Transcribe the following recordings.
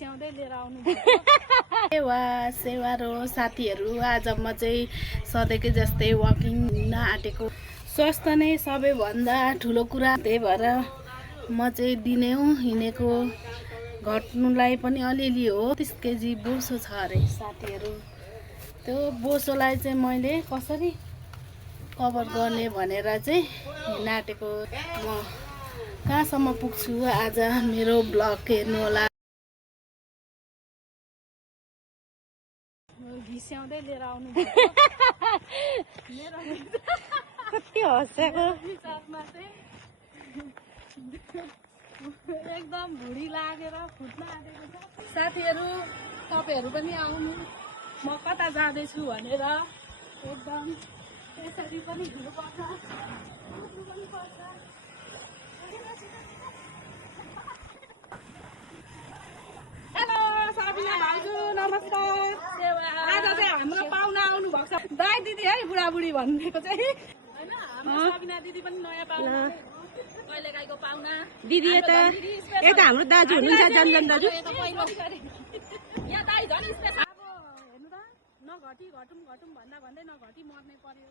घिस्याउँदै लिएर आउनु सेवारो साथीहरू, आज म चाहिँ सधैँकै जस्तै वकिङ हिँड्न आँटेको। स्वास्थ्य नै सबैभन्दा ठुलो कुरा, त्यही भएर म चाहिँ दिनैँ हिँडेको। घट्नुलाई पनि अलिअलि हो, 30 केजी बोसो छ अरे साथीहरू। त्यो बोसोलाई चाहिँ मैले कसरी कभर गर्ने भनेर चाहिँ हिँड्न आँटेको। म कहाँसम्म पुग्छु आज मेरो ब्लग हेर्नु होला। घिस्याउँदै लिएर आउनु कति हँसेको। एकदम भुँडी लागेर फुट्न आँटेको छ। साथीहरू तपाईँहरू पनि आउनु, म कता जाँदैछु भनेर एकदम यसरी पनि हिँड्नुपर्छ। हेलो सबिना भाउजू, नमस्कार। आज चाहिँ हाम्रो पाहुना आउनु भएको छ, दाइ दिदी है, बुढाबुढी भन्नेको चाहिँ होइन। हाम्रो सबिना दिदी पनि नयाँ पाहुना, कहिले गाईको पाहुना दिदी। यता हाम्रो दाजु हुनुहुन्छ, जनजन दाजु। यहाँ दाइ झन् स्पेशल। अब हेर्नु त, नघटी घटौँ भन्दा भन्दै नघटी मर्नै पर्यो।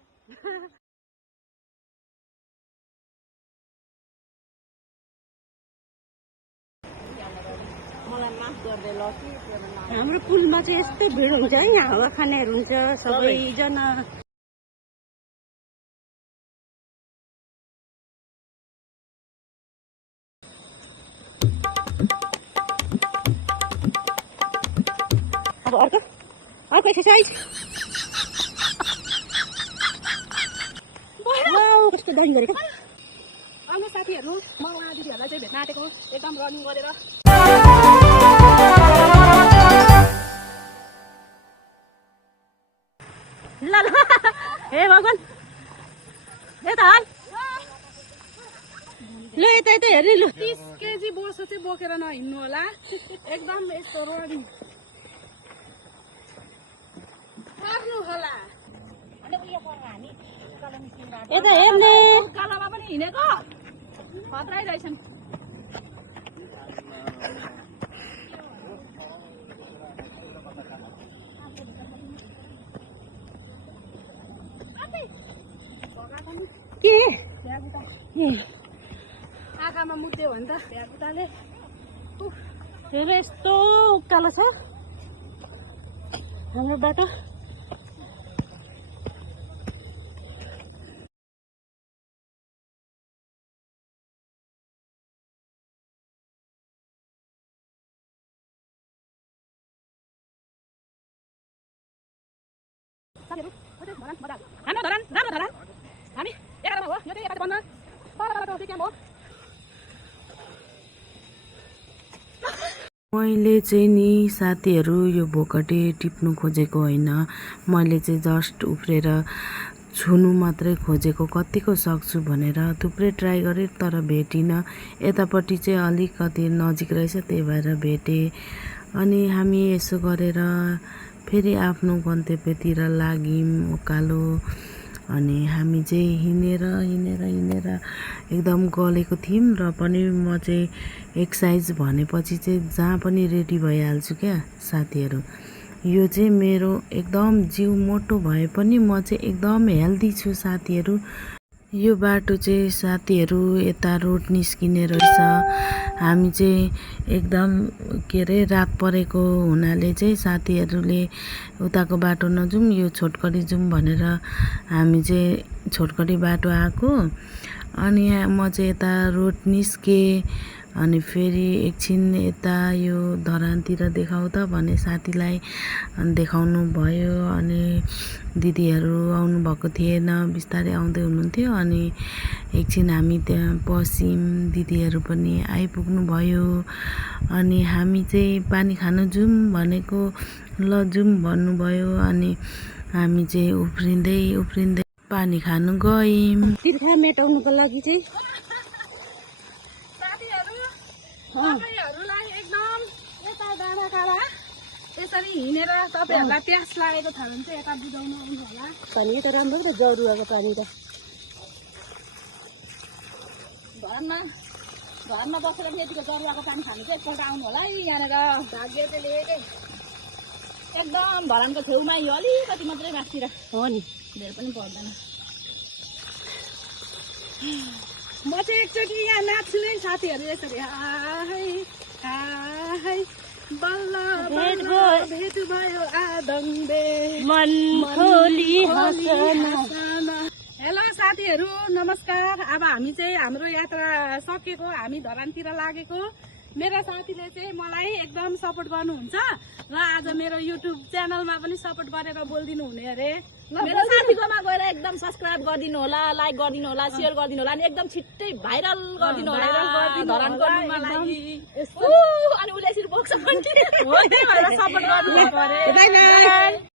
हाम्रो पुलमा चाहिँ यस्तै भिड हुन्छ है, यहाँ हावा खानेहरू हुन्छ सबैजना। अब अर्को एक्सर्साइज। कस्तो रनिङ गरेको। आउनु साथीहरू, म उहाँ दिदीहरूलाई चाहिँ भेट्न आँटेको, एकदम रनिङ गरेर। ल हे भगवान, यता है ल, यता यता हेर्नु लु। 30 केजी बोसो चाहिँ बोकेर नहिँड्नु होला, एकदम यस्तो रनिङ गर्नु होला। यता हेर्ने कालामा पनि हिँडेको खतरै रहेछन्। के आँखामा मुद्दे हो नि त भ्याकुताले। हेर यस्तो उकालो छ हाम्रो बाटो। हामी 11 मा हो, यो चाहिँ यता बन्न बाटो चाहिँ क्याम्प हो। मैले चाहिँ नि साथीहरू यो भोकटे टिप्नु खोजेको होइन, मैले चाहिँ जस्ट उफ्रेर छुनु मात्रै खोजेको, कतिको सक्छु भनेर थुप्रै ट्राई गरेँ तर भेटिनँ। यतापट्टि चाहिँ अलिकति नजिक रहेछ, त्यही भएर भेटेँ। अनि हामी यसो गरेर फेरि आफ्नो गन्तव्यतिर लाग्यौँ उकालो। अनि हामी चाहिँ हिँडेर एकदम गलेको थियौँ। र पनि म चाहिँ एक्सर्साइज भनेपछि चाहिँ जहाँ पनि रेडी भइहाल्छु क्या साथीहरू। यो चाहिँ मेरो एकदम जिउ मोटो भए पनि म चाहिँ एकदम हेल्दी छु साथीहरू। यो बाटो चाहिँ साथीहरू यता रोड निस्किने रहेछ। हामी चाहिँ एकदम के अरे रात परेको हुनाले चाहिँ साथीहरूले उताको बाटो नजाउँ, यो छोटकरी जाउँ भनेर हामी चाहिँ छोटकरी बाटो आएको। अनि म चाहिँ यता रोड निस्केँ। अनि फेरि एकछिन यता यो धरानतिर देखाउ त भने साथीलाई देखाउनु भयो। अनि दिदीहरू आउनुभएको थिएन, बिस्तारै आउँदै हुनुहुन्थ्यो। अनि एकछिन हामी त्यहाँ बस्यौँ, दिदीहरू पनि आइपुग्नु भयो। अनि हामी चाहिँ पानी खानु जाउँ भनेको, ल जाउँ भन्नुभयो। अनि हामी चाहिँ उफ्रिँदै पानी खानु गयौँ। तिर्खा मेटाउनुको लागि चाहिँ तपाईँहरूलाई एकदम यता डाँडाकाँडा यसरी हिँडेर तपाईँहरूलाई प्यास लागेको छ भने चाहिँ यता बुझाउनु आउनु होला। पानी त राम्रो त, जरुवाको पानी त। घरमा घरमा बसेर पनि यतिको जरुवाको पानी खानु चाहिँ एकपल्ट आउनु होला है यहाँनिर भाग्य चाहिँ एकदम धरानको छेउमा यो अलिकति मात्रै मासतिर हो नि धेर पनि पर्दैन म चाहिँ एकचोटि यहाँ नाच्छु है साथीहरू यसरी हाय बल्ल भेट भयो आदङ्गे मन खोली हाँसन हेलो साथीहरू नमस्कार अब हामी चाहिँ हाम्रो यात्रा सकेको हामी धरानतिर लागेको मेरो साथीले चाहिँ मलाई एकदम सपोर्ट गर्नुहुन्छ र आज मेरो युट्युब च्यानलमा पनि सपोर्ट गरेर बोलिदिनु हुने अरे मेरो साथीकोमा गएर एकदम सब्सक्राइब गरिदिनु होला लाइक गरिदिनु होला सेयर गरिदिनु होला अनि एकदम छिट्टै भाइरल गरिदिनु होला धरानको लागि अनि उसले यसरी बोक्छ पनि हो त्यही भएर सपोर्ट गर्नु पर्यो